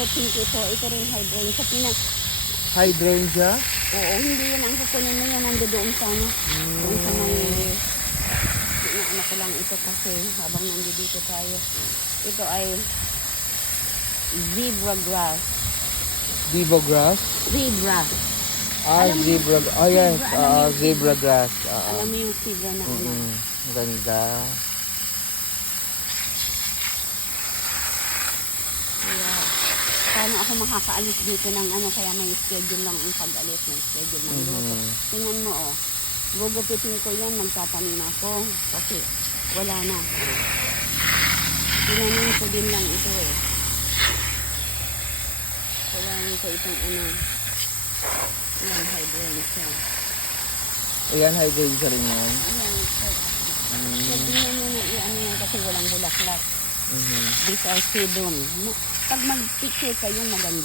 pero pink ito. Ito rin hydrangea. Hydrangea? Oo, hindi yan ang kukunin mo yan. Nando doon sa ano. Doon sa may... Ano ko lang ito kasi habang nandito tayo. Ito ay zebra grass. Diva grass? Zebra. Ah, Alam mo zebra. yung- Oh, yes. zebra, alam mo yung Zebra grass. Alam mo yung zebra na ano. Ang ganda. Kaya, paano ako makakaalis dito ng ano, kaya may schedule lang ang pag-alis, may schedule ng luto. Tingnan mo, oh. Gugupitin ko yan, magtatanim ako. Kasi, wala na. Tinanim ko din lang ito eh. Kailangan ko itong ano. Yan, hydrangea. Ayan, hydrangea rin yan. Ayan, tingnan mo na i-ano yan kasi walang bulaklak. These are sedum. Pag mag-picture kayong maganda.